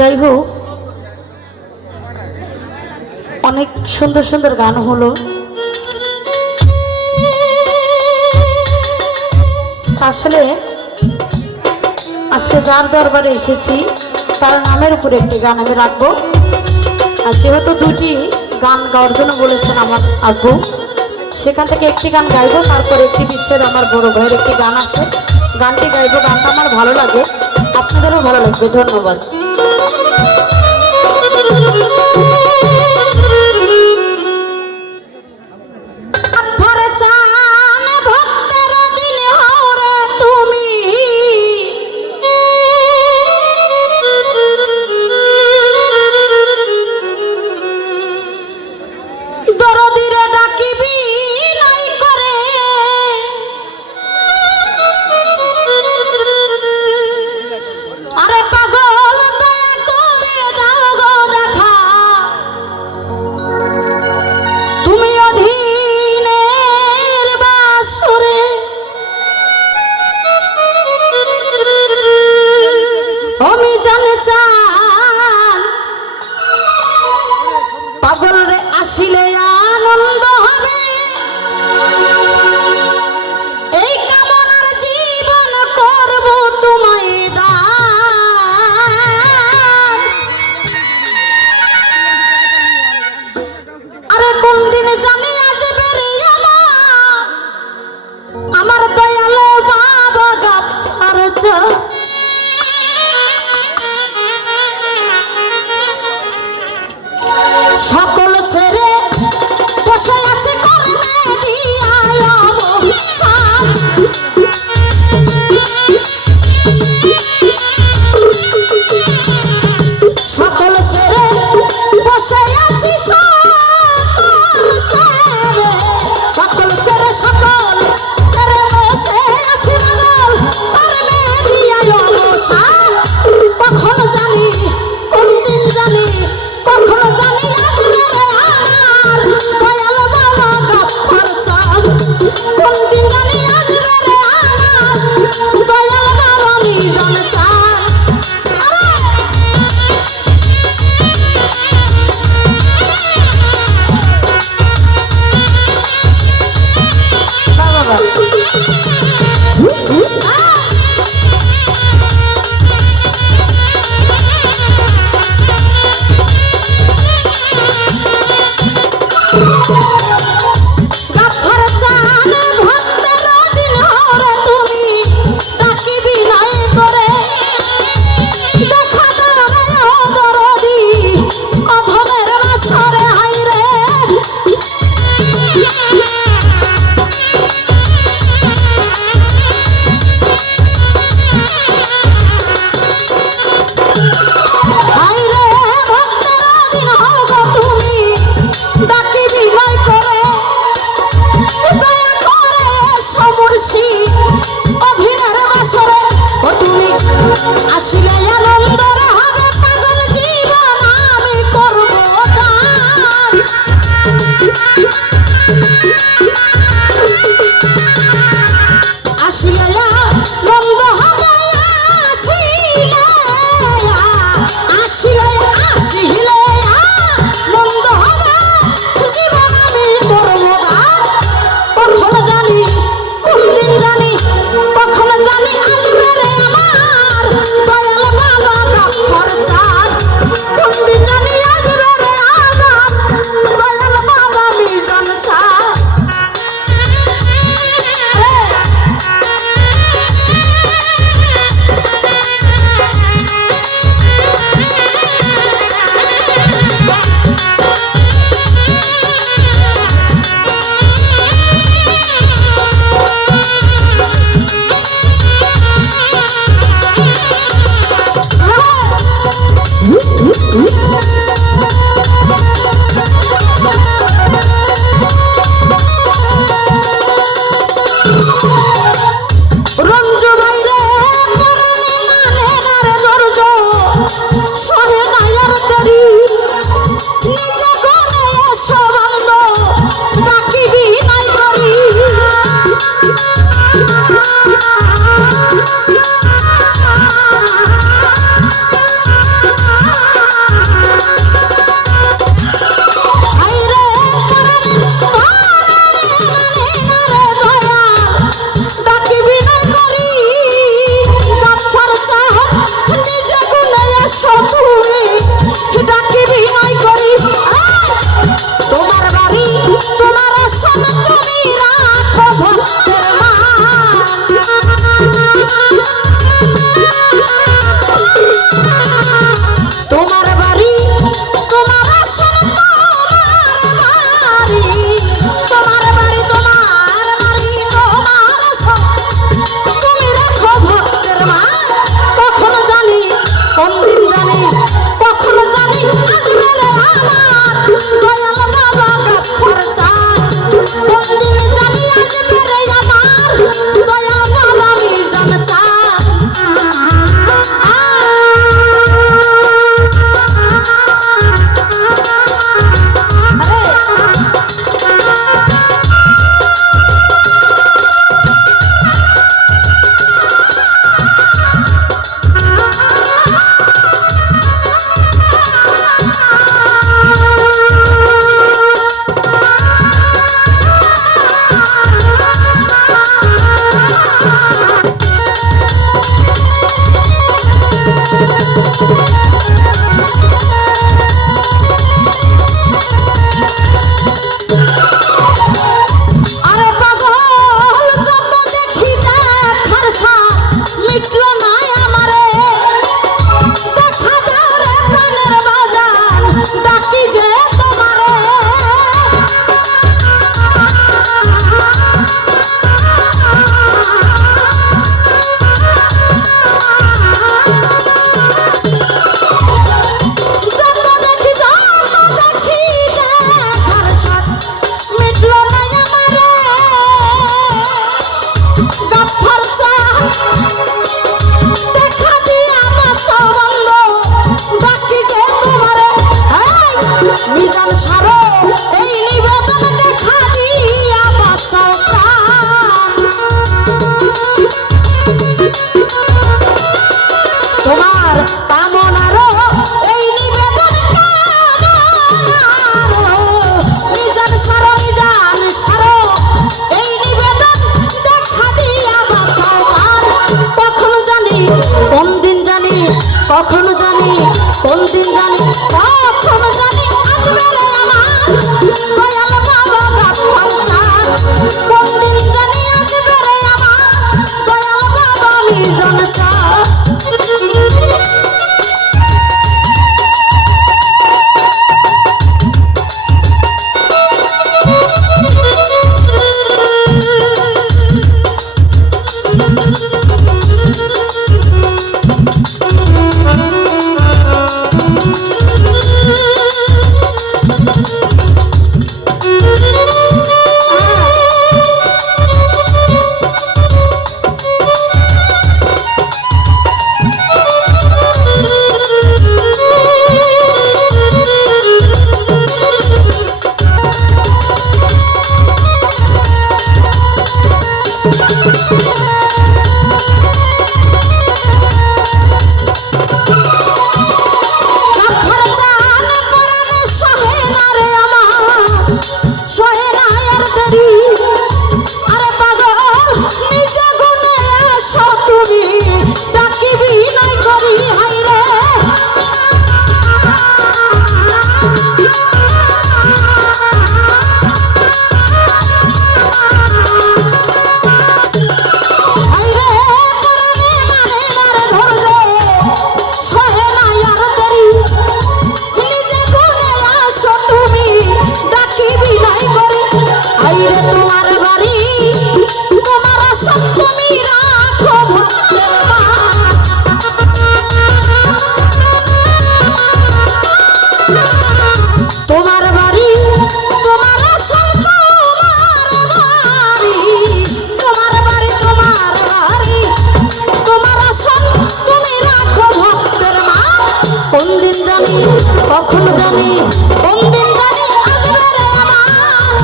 যাই হোক, অনেক সুন্দর সুন্দর গান হলো। আসলে আজকে যার দরবারে এসেছি তার নামের উপরে একটি গান আমি রাখবো। আর যেহেতু দুটি গান গাওয়ার জন্য বলেছেন আমার আব্বু, সেখান থেকে একটি গান গাইবো, তারপর একটি বিচ্ছেদ আমার বড় ভাইয়ের একটি গান আছে, গানটি গাইবো। গানটা আমার ভালো লাগে, আপনাদেরও ভালো লাগবে। ধন্যবাদ। পাগল রে আসিলে আনন্দ হবে, এই কামনার জীবন করব তোমায় দান। আরে কোন দিন জানি আসবে রে আমার দয়ালে বাবা গাফার চা। সকল ছেড়ে বসে আছে কর্মে দিয়া অবসান, সকল ছেড়ে বসে আছি, সকল ছেড়ে সকল ছেড়ে বসে আছি পাগল কর্মে দিয়া অবসান। কখন জানি কোন দিন জানি কখন জানি আসবে রে আমার দয়াল বাবা গাফার চাঁদ, কোন দিন জানি আসবে রে আমার দয়াল বাবা মিজান চাঁদ। বাবা গাফার চাঁদ ভক্তের দিন হরে তুমি ডাকিবি নাই করে, দেখা দাও দরদি অধমের বাসরে হাইরে। হাইরে ভক্তের দিন হব তুমি ডাকিবি নাই করে, দয়া করে সমর্ষি অধীনের বাসরে ও তুমি আসিলে আনন্দর হবে পাগল জীবন আমি করব দান। আসিলে আনন্দ হবে, আসিলে আসিলে আসিলে আনন্দ হবে জীবন আমি করব দান। কখন জানি কোন দিন জানি কখন জানি আসবে রে আমার দয়াল কখন জানি কোন দিন জানি কখন জানি আসবে রে আমার দয়াল বাবা গাফফার চাঁদ কোন দিন জানি আসবে রে আমার দয়াল বাবা মিজান চাঁদ কখন জানি কোন দিন জানি আসবে রে আমার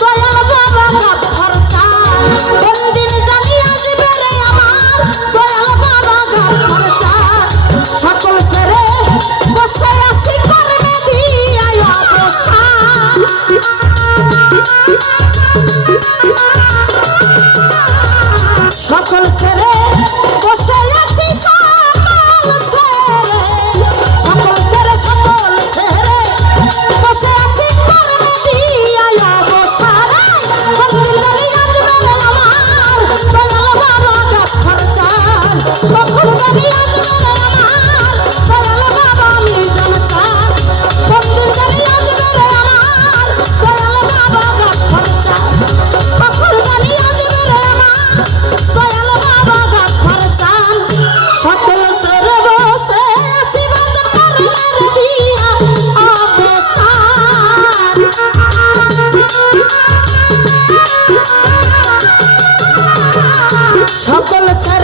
দয়াল বাবা গাফফার চাঁদ কোন দিন জানি আসবে রে আমার দয়াল বাবা গাফফার চাঁদ সকল ছেড়ে বসে আছি কর্মে দিয়াই অবসান সকল ছেড়ে বসে আছি সকল ছেড়ে সকল ছেড়ে সকল ছেড়ে বসে আছি কর্মে দিয়াই অবসান কোন দিন জানি আসবে রে আমার দয়াল বাবা গাফফার চাঁদ কখন জানি আসবে রে আমার দয়াল বাবা মিজান চাঁদ কোন দিন জানি আসবে রে আমার দয়াল বাবা গাফফার চাঁদ কখন জানি আসবে রে আমার দয়াল বাবা গাফফার চাঁদ সকল ছেড়ে বসে আছি বাজার কর্মের দিয়া অবসান সকল ছেড়ে